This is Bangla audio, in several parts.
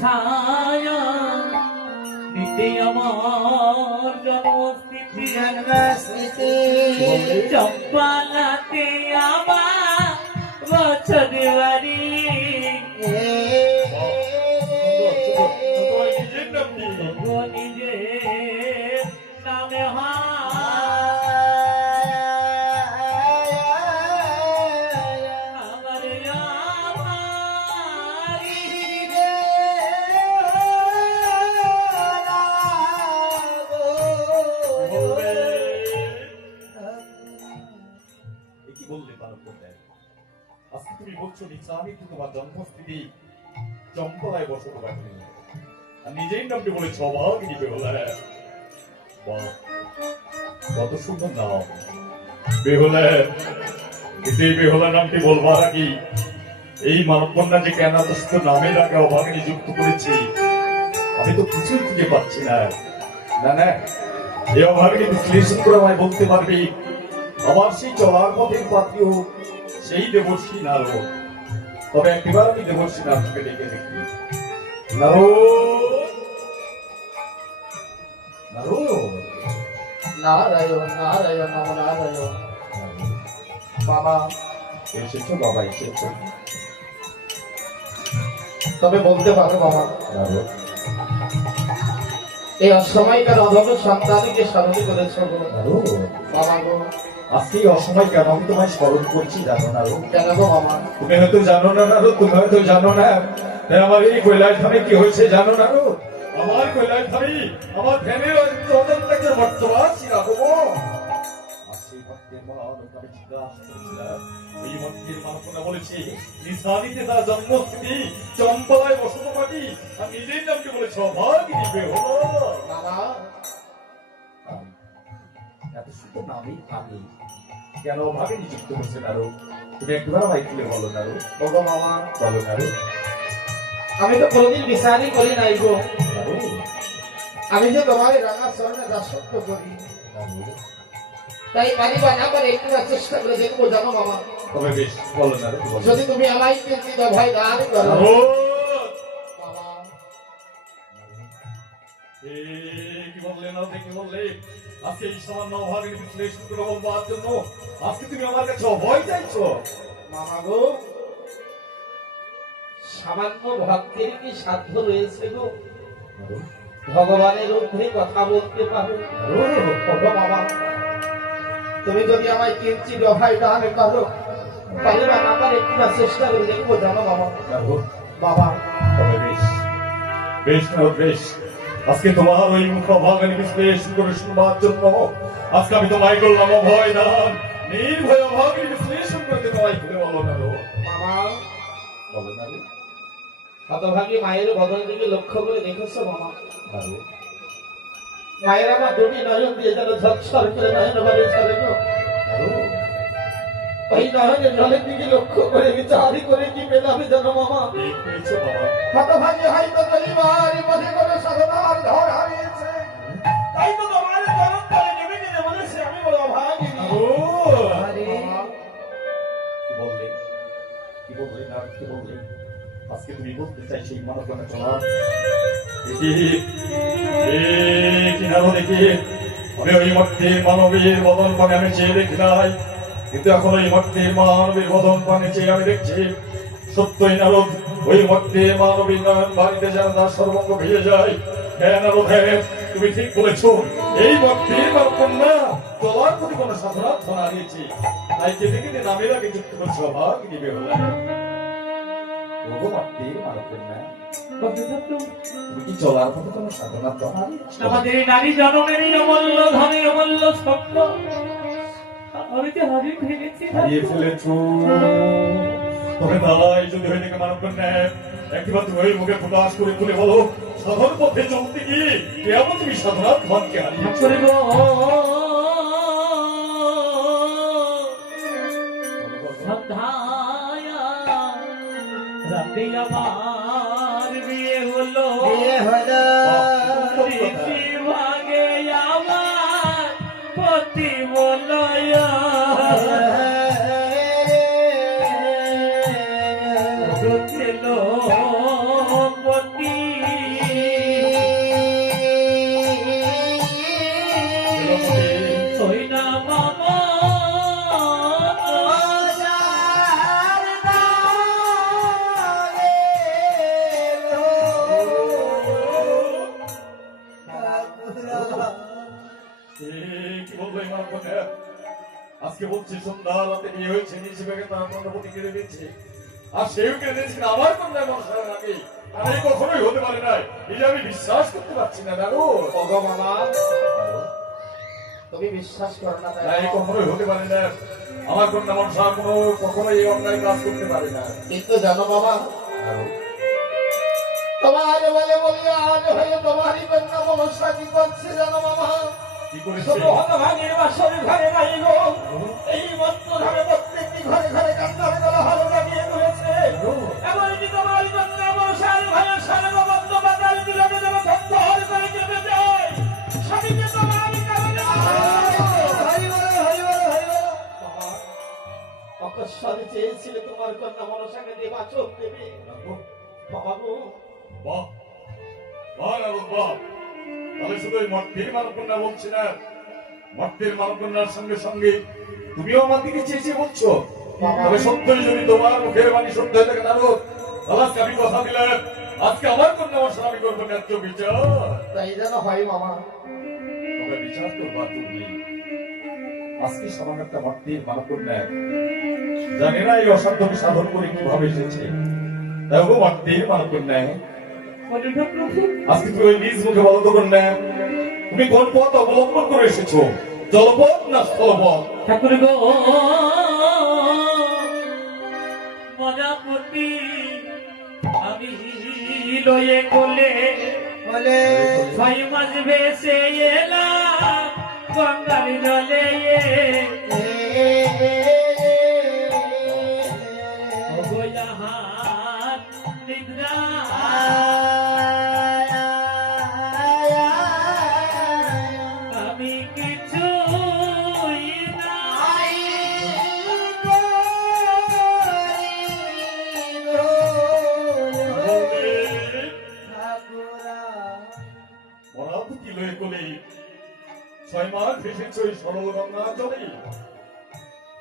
ছায়া নিতে আমার জন্মস্মৃতি চম্পালাতে নিচা তোমার জন্মস্থিতি চম্পলায় করি আর নিজেই নামটি বলেছ অভাগিনী বেহুলা বাহ কত সুন্দর নাম। বেহুলা এই বেহুলা নামটি বলবার আগে। এই মানব কন্যা যে কেন এত নামের আগে অভাগিনী যুক্ত করেছি, আমি তো কিছুই খুঁজে পাচ্ছি না। না না। এই অভাগিনী বিশ্লেষণ করে আমায় বলতে পারবি, আমার সেই চলার পথের পাত্রীও সেই দেবর্ষী নারদ। তবে একবার আমি দেবর্ষী নারদকে ডেকে দেখি। নারদ! নারদ! নারায়ণ নারায়ণ নম নারায়ণ। বাবা। এসেছ বাবা এসেছ। তবে বলতে পারো বাবা। এই অসময়কার অভাব সন্তানকে স্মরণ করেছ বাবা গো। আজকে এই অসময় কেন আমি তোমায় স্মরণ করছি জানো কেন গো তুমি হয়তো জানো না নারদ তুমি হয়তো জানো না। আমার এই কৈলাস ধামে কি হয়েছে জানো নারদ আমার কৈলাস ধামে আমার ধ্যানের বর্তমান এই বলেছি নিশানিতে তার জন্মস্থিতি আর নিজের নামকে বলেছে বাবা। এত সুন্দর নামই আমি কেন ভাবে নিযুক্ত করছে নারু তুমি খুলে বলো নারু ওগো বাবা বলো নারু আমি তো কোনোদিন বিচারই করি নাই গো। আমি যে তোমার রাঙা চরণে দাসত্ব করি। তাই পারি বা না পারি একটু চেষ্টা করে দেখব জানো বাবা তবে বেশ বলো যদি তুমি আমায় চিন্তিত ভয় দান করো। আজকে এই সামান্য অভাবের বিশ্লেষণ করে বলবার জন্য। আজকে তুমি আমার কাছে অভয় চাইছো। মামা গো সামান্য ভক্তের কি সাধ্য রয়েছে গো? ভগবানের ঊর্ধ্বে কথা বলতে পারো। বাবা তুমি যদি আমায় কিঞ্চিত অভয় দান করো না পারে একটু চেষ্টা করে দেখব জানো বাবা। বাবা। বেশ। বেশ বেশ। আজকে তোমার ওই মুখ অভাগের বিশ্লেষণ করে শুনবার জন্য আজকে আমি তোমায় করলাম অভয় দান নির্ভয় অভাগের বিশ্লেষণ করতে তোমায় খুলে বলো নারু মামা বলো নারু হতভাগী মায়ের বদল দিকে লক্ষ্য করে দেখেছ মামা নারু মায়ের আমার দুটি নয়ন দিয়ে যেন ঝকঝর করে নয়ন ভাবে চলে গো। ওই নয়নের জলের দিকে লক্ষ্য করে বিচারি করে কি পেলাম জানো মামা বাবা। হতভাগী হয়তো পরিবার পথে কোনো আজকে তুমি বলতে সেই মানবতা চলা দেখি আমি ওই মধ্যে মানবীর বদন পানে আমি চেয়ে দেখি হ্যাঁ নারদ, তুমি ঠিক বলেছ, এই মধ্যে মানব কন্যা দিয়েছি। তাই কেটে কেটে নামের আগে যুক্ত করছে অভাগ নিবে আমাদের নারী জনমের অমূল্য ধনে অমূল্য স্বপ্ন। আমি যে হারিয়ে ফেলেছি। হারিয়ে ফেলেছো। তবে তাই যদি হয়ে থেকে মানব কন্যা একবার তুমি মুখে প্রকাশ করে তুলে বলো সাধন পথে চলতে গিয়ে কেমন তুমি সাধনা ধনকে হারিয়েছো আজকে বলছি সন্ধ্যা রাতে বিয়ে হয়েছে নিচে বেগে তার কন্যাপতি কেড়ে দিচ্ছে। আর সেও কেড়ে দিচ্ছে আমার কন্যা মনসার আগে আর এই কখনোই হতে পারে না এই আমি বিশ্বাস করতে পারছি না ওগো মামা। তুমি বিশ্বাস করো না এই কখনোই হতে পারে না। আমার কন্যা মনসা কোনো কখনোই এই অন্যায় কাজ করতে পারে না। কিন্তু জানো মামা তোমার বলে বলি আজ হয়ে তোমারই কন্যা মনসা কি করছে জানো মামা? করেছে শুধু হতভাগের বাসর ঘরে নাই গো। এই মন্ত্র ধরে প্রত্যেকটি ঘরে ঘরে কান্নার গলা হলো লাগিয়ে রয়েছে এমনকি তোমার কন্যা মনসার ঘরে সর্ববন্ধ বাতাল দিলকে যেন ধর করে কেঁপে যায় স্বামীকে তোমার কারণে অকস্মাতে চেয়েছিলে তোমার কন্যা মনসাকে দিয়ে বাচক দেবে বাবা। গো বাহ। বাহ বাহ। তাহলে শুধু ওই মর্তের মানকন্যা বলছি না মর্তের মানকন্যার সঙ্গে সঙ্গে তুমিও আমার দিকে চেয়েছে বলছো। তবে সত্যই যদি তোমার মুখের বাণী সত্য হয়ে থাকে তাহলে আমি কথা দিলাম আজকে আমার কন্যা আমার স্বামী করব ন্যায্য বিচার। তাই যেন হয় মামা তবে বিচার করবা তুমি আজকে সামান্য একটা মর্তের জানি না এই অসাধ্যকে সাধন করে কীভাবে এসেছে। দেখো মর্তের প্রভু আজকে তুমি ওই নিজ মুখে বলো তো কন্যা তুমি কোন পথ অবলম্বন করে এসেছ? জলপথ না স্থলপথ? ঠাকুর গো মজাপতি আমি লয়ে কোলে বলে ছয় মাস বেসে এলা গঙ্গার জলে লয়ে কোলে। ছয় মাস এসেছ এই সরল গঙ্গা জলে।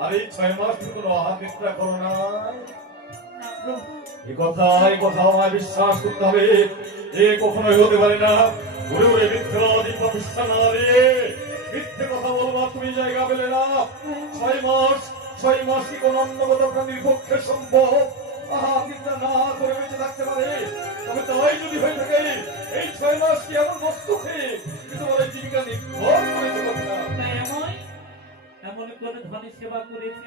আর এই ছয় মাস তুমি আহার করো না। এ কথা এই কথা আমায় বিশ্বাস করতে হবে। এ কখনোই হতে পারে না। উড়ে উড়ে মিথ্যা বিশ্বাস না রে। মিথ্যে কথা বলবার তুমি জায়গা পেলে না। ছয় মাস ছয় মাস কি কোন অন্নগত প্রাণীর পক্ষে সম্ভব? চিন্তা না করে বেঁচে থাকতে পারে তবে তাই যদি হয়ে থাকে এই ছয় মাস কি এমন বস্তু খেয়ে কি তোমার জীবিকা নির্ভর করেছে এমন এমন করে ধনী সেবা করেছি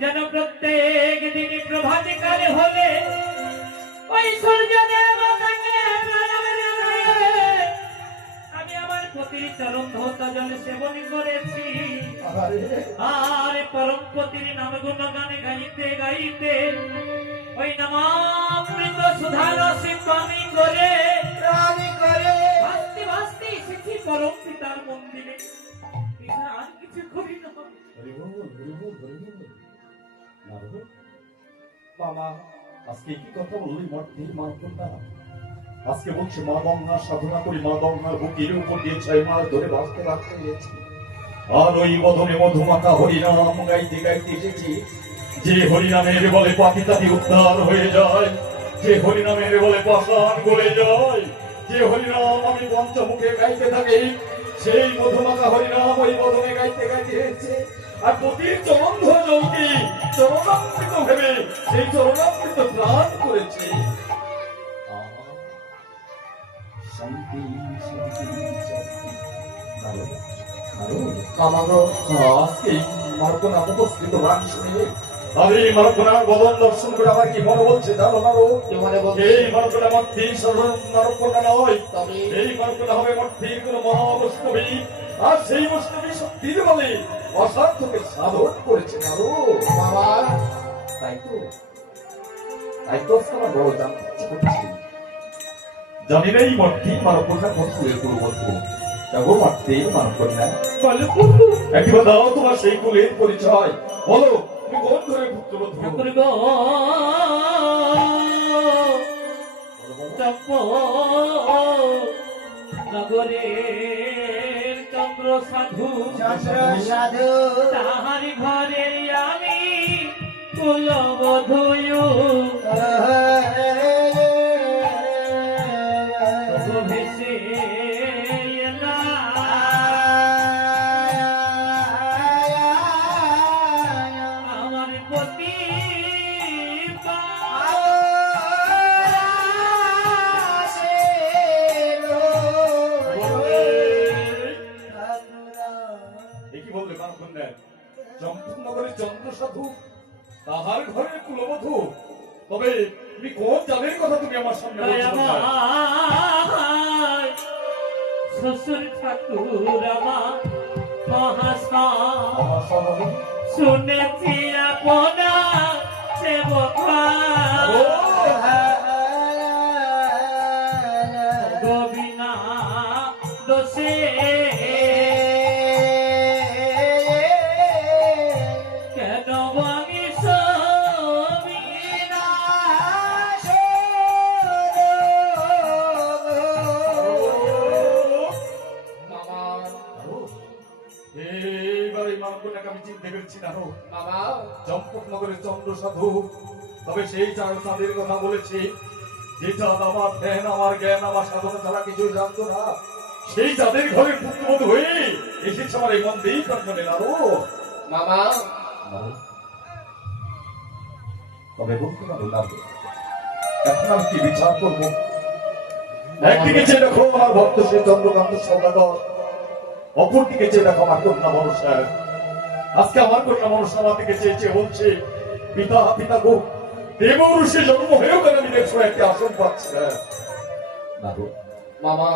যেন প্রত্যেক দিনই প্রভাতিকারী হলে ওই সূর্য দেবতাকে পতির চরণ ধোতা জল সেবন করেছি। আর পরম পতির নাম গুণ গানে গাইতে গাইতে ওই নামামৃত সুধা সুধার পানি করে ভাসতে ভাসতে এসেছি পরম পিতার মন্দিরে। এছাড়া আর কিছু করি না মামা আজকে কি কথা বললি মর্তির মা কন্যা আজকে বলছে, মা গঙ্গার সাধনা করি, মা গঙ্গার বুকের উপর দিয়ে ছয় মাস ধরে বাঁচতে বাঁচতে গেছি। আর ওই মধনে মধুমাতা হরিনাম গাইতে গাইতে এসেছি, যে হরিনামের বলে পাখি পাখিতাটি উদ্ধার হয়ে যায়, যে হরিনামের বলে পাষাণ গলে যায়, যে হরিনাম আমি পঞ্চমুখে গাইতে থাকি, সেই মধুমাতা হরিনাম ওই মধনে গাইতে গাইতে এসেছে। আর প্রতির চরণ ধরে জলকে চরণামৃত ভেবে সেই চরণামৃত প্রাণ করেছে। দর্শন করে আমার কি মনে বলছে জানো মনে এই মার্কনা মধ্যে সাধারণ মার্কনা নয় এই মার্কনা হবে আর সেই বৈষ্ণবী শক্তির বলে অসাধ্যকে করেছে মামা তাই তো বড় জানতে জানি না এই মঠটি মানবকন্যা কোন কুলের পূর্ববর্তী দেখো মাঠটি মানবকন্যা বলো একবার দাও তোমার সেই কুলের পরিচয়। বলো তুমি কোন ধরে পুত্রবধূ ঠাকুর নগরের চন্দ্র সাধু সাধু তাহার ঘরের আমি কুলবধূ। কন্যাকে আমি চিনতে পেরেছি না মামা চম্পকনগরের চন্দ্র সাধু তবে সেই চার চাঁদের কথা বলেছি। চাঁদ আমার ধ্যান আমার জ্ঞান আমার সাধনা ছাড়া কিছুই জানতো না সেই চাঁদের ঘরের পুত্রবধূ হয়ে এসেছে আমার এই মন্দির প্রাঙ্গণে আরও মামা। তবে বলতে পারো এখন আমি কি বিচার করব একদিকে যে দেখো আমার ভক্ত সে চন্দ্রকান্ত সৌদাগর, অপরদিকে যে দেখো আমার কন্যা মনসা আজকে আমার কন্যা মনসা আমার দিকে চেয়ে চেয়ে বলছে, পিতা পিতা গো দেব ঋষি জন্ম হয়েও কেন আমি দেখছ একটি আসন পাচ্ছে? না মামা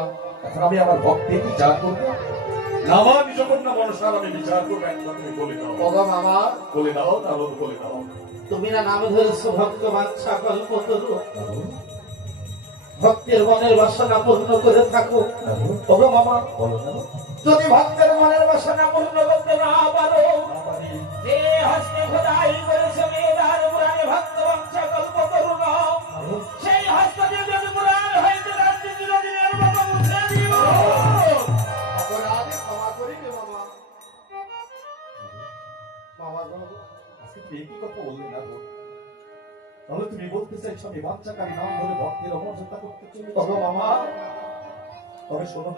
এখন আমি আমার ভক্তি বিচার করব। না আমার নিজ মনসার আমি বিচার করব একবার তুমি বলে দাও। বাবা মামা। বলে দাও তাহলে বলে দাও। তুমি না নাম ধরেছো না ভক্তের মনের বাসনা পূর্ণ করে থাকো। ওগো মামা। বলো না যদি ভক্তের মনের বাসনা পূর্ণ করতে না পারো যে হস্তে খোদাই করেছে মেয়েদার পুরাণে ভক্তবান একই বললে না গো তাহলে তুমি বলতে চাইছো, আমি নাম ভক্তের অমর্যাদা করতে মামা তবে শোনো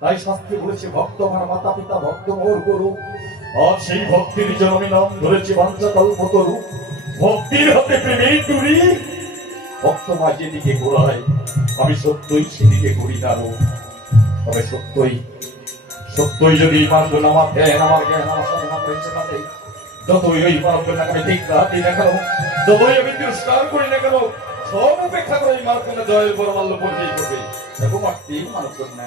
তাই শাস্ত্রে বলেছে, ভক্ত আমার মাতা পিতা, ভক্ত মোর সেই ভক্তির নাম বাঞ্চা ভক্তির হাতে ভক্ত মা যেদিকে ঘোরায়, আমি সত্যই সেদিকে ঘুরি না। তবে সত্যই সত্যই যদি আমার ধ্যান আমার জ্ঞান, আমার সাধনা করেছে তাতে যতই ওই মানব কন্যাকে আমি ঠিক দিই না কেন? যতই আমি তিরস্কার করি না কেন সব উপেক্ষা করে এই মানব কন্যা জয়ের বড় মাল্য করবে। দেখো মাটি মানব কন্যা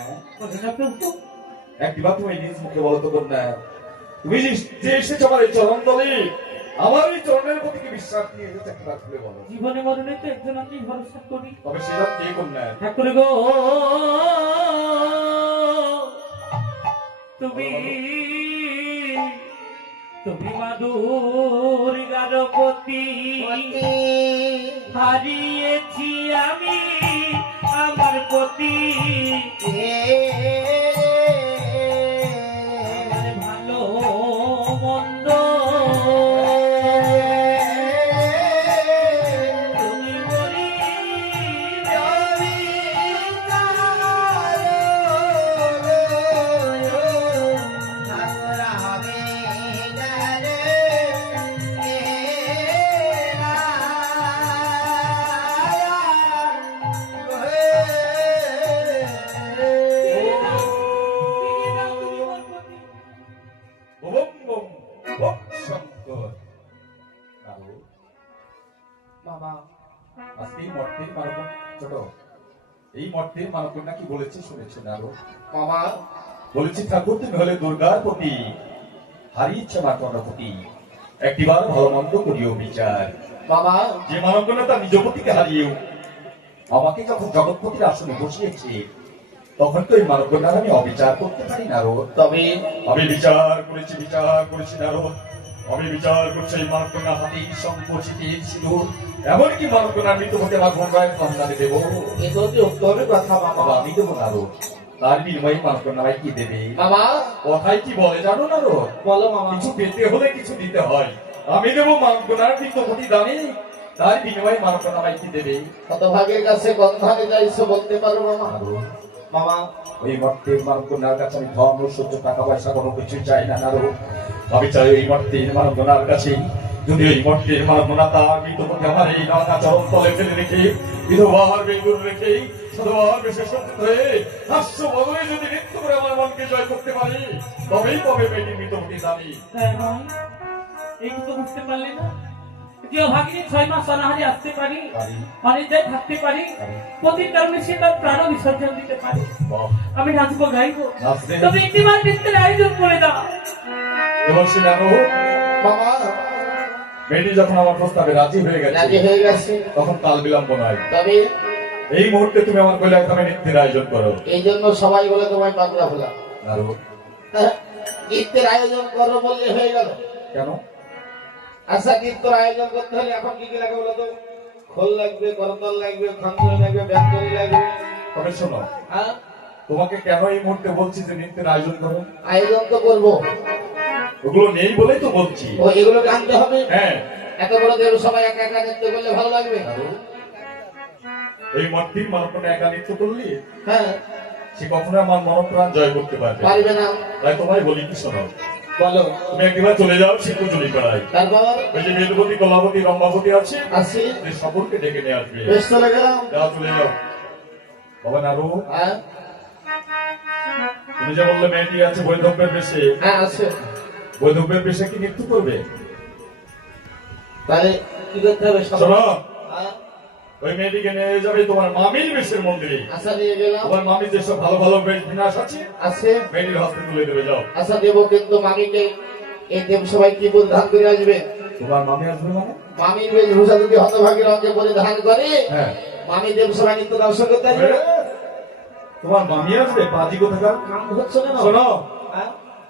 একবার তুমি নিজ মুখে বলো তো কন্যা তুমি যে- এসেছ আমার এই চরণ দলে। আমার এই চরণের প্রতি কি বিশ্বাস নিয়ে এসেছে একবার খুলে বলো। জীবনে মরণে তো একজন আমি ভরসা করি। তবে সেটা কে কন্যা ঠাকুর গো! তুমি তুমি মাদুর গণপতি। হারিয়েছি আমি আমার পতি। আজকে এই মর্তের মানব ছোট। এই মর্তের মানব কি বলেছে শুনেছো না? মামা বলেছি ঠাকুর তুমি হলে দুর্গার প্রতি। হারিয়েছে মা গণপতি একটিবার ভালো মন্দ করিও বিচার। মামা যে মানবগণা তার নিজপতিকে হারিয়েও আমাকে যখন জগৎপতির আসনে বসিয়েছে তখন তো এই মানবগণার আমি অবিচার করতে পারি না রোদ। তবে আমি বিচার করেছি বিচার করেছি নারদ আমি বিচার করছি এই মানবগণা হাতি সংকোচিত সিঁদুর। এমনকি মানবগণার মৃত হতে আমার গঙ্গায় কন্যাকে দেবো। এ তো অতি উত্তমের কথা বাবা আমি দেবো নারদ তার বিনিময়ে ভাই কি দেবে? বাবা। কথাই কি বলে জানো না রোদ বলো মামা। কিছু পেতে হলে কিছু দিতে হয়। আমি দেবো মানবগণার মৃতপতি দানে তার বিনিময়ে ভাই কি দেবে? হতভাগের কাছে গন্ধারে যাইছো বলতে পারো মামা। মামা। ওই মর্তের মানবনার কাছে আমি ধর্ম সহ্য টাকা পয়সা কোনো কিছু চাই না নারো। আমি চাই ওই মর্তের মানবনার কাছে। যদি এই মৃতপতি আমার এই নানা চরম তলে ফেলে রেখে বিধবার বেগুর রেখে সদবার বিশেষত হয়ে হাস্য বদলে যদি নৃত্য করে আমার মনকে জয় করতে পারি তবেই পাবে বেটি মৃতপতি দাবি। এই তো বুঝতে পারলি না? যে ভাগিনী ছয় মাস অনাহারে আসতে পারি অনিদ্রায় থাকতে পারি পারি। প্রতির কারণে সে তার প্রাণ বিসর্জন দিতে পারে। আমি নাচবো গাইবো। তবে একটিবার নৃত্যের আয়োজন করে দাও। সে বাবা বেটি যখন আমার প্রস্তাবে রাজি হয়ে গেছে রাজি হয়ে গেছে। তখন কাল বিলম্ব নয়। তবে এই মুহূর্তে তুমি আমার কৈলাসধামে নৃত্যের আয়োজন করো। এই জন্য সবাই বলে তোমায় পাগলা ভোলা। আরও নৃত্যের আয়োজন করো বললে হয়ে গেল। কেন? আচ্ছা নৃত্যের আয়োজন করতে হলে এখন কি কি লাগে বলো তো? খোল লাগবে করতল লাগবে খঞ্জনি লাগবে ব্যাঙ্গনি লাগবে। তবে শোনো হ্যাঁ? তোমাকে কেন এই মুহূর্তে বলছি যে নৃত্যের আয়োজন করো? আয়োজন তো করব। ওগুলো নেই বলেই তো বলছি। ও এগুলোকে আনতে হবে। হ্যাঁ। এত বড় দেব সবাই একা একা নৃত্য করলে ভালো লাগবে। ওই মঠটির একা নৃত্য করলি হ্যাঁ। সে কখনো আমার মনপ্রাণ জয় করতে পারবে পারবে না। তাই তোমায় বলি কি শোনো? বলো। তুমি একবার চলে যাও তারপর? ওই যে কলাবতী রম্বাবতী আছে আসি যে সকলকে ডেকে নিয়ে আসবে। বেশ চলে গেলাম। যাও চলে যাও। বাবা নারু হ্যাঁ। তুমি যে বললে মেয়েটি আছে বৈধব্যের বেশে হ্যাঁ আছে। বৈধব্যের বেশে কি নৃত্য করবে? তাহলে কি করতে হবে? শোনো। হ্যাঁ, ওই মেয়েটিকে নিয়ে যাবে তোমার মামির বেশের মন্দিরে। আশা দিয়ে গেলাম তোমার মামির যেসব ভালো ভালো বেশ বিনাশ আছে আছে। মেয়েটির হস্তে তুলে দেবে যাও। আশা দেব কিন্তু মামিকে এই দেব সবাই কি পরিধান করে আসবে? তোমার মামি আসবে মানে? মামির বেশভূষা যদি হতভাগীর অঙ্গে পরিধান করে। হ্যাঁ। মামি দেব সবাই নিত্য দর্শন করতে আসবে তোমার মামি আসবে? পাজি কোথাকার? কাম হচ্ছে না শোনো। হ্যাঁ?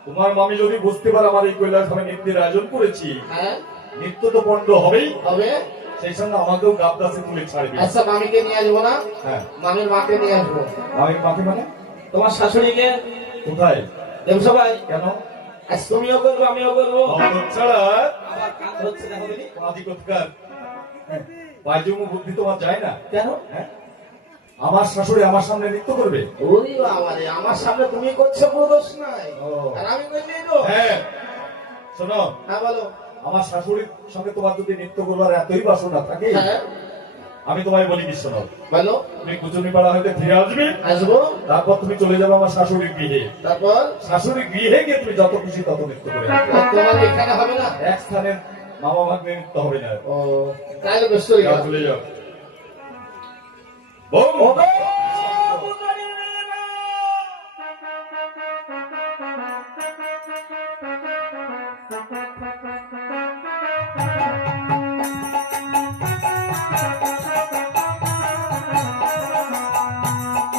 তোমার মামি যদি বুঝতে পারে আমার এই কৈলাস আমি নৃত্যের আয়োজন করেছি হ্যাঁ। নৃত্য তো পণ্ড হবেই। হবে। সেই সঙ্গে আমাকেও গাবদাসে তুলে ছাড়বে আচ্ছা মামিকে নিয়ে আসব না? হ্যাঁ। মামির মাকে নিয়ে আসব। মামির মাকে মানে? তোমার শাশুড়িকে? কোথায়? দেব সবাই। কেন? আজ তুমিও করব আমিও করব। ছাড়া? আবার কাম হচ্ছে না হবে পাজি কোথাকার বুদ্ধি তোমার যায় না। কেন? হ্যাঁ? আমার শাশুড়ি আমার সামনে নৃত্য করবে? আমার সামনে তুমি করছ কোনো দোষ নাই। আর আমি হ্যাঁ শোনো। হ্যাঁ বলো। আমার শাশুড়ির সঙ্গে তোমার যদি নৃত্য করবার এতই বাসনা থাকে হ্যাঁ। আমি তোমায় বলি কি শোনো। বলো। তুমি কুচুনি পাড়া হইতে ফিরে আসবে আসব। তারপর তুমি চলে যাবে আমার শাশুড়ির গৃহে। তারপর? শাশুড়ি গৃহে গিয়ে তুমি যত খুশি তত নৃত্য করে তোমার এখানে হবে না? এক স্থানের মামা ভাগ্নে নৃত্য হবে না। ও তাহলে চলে যাও। বোম।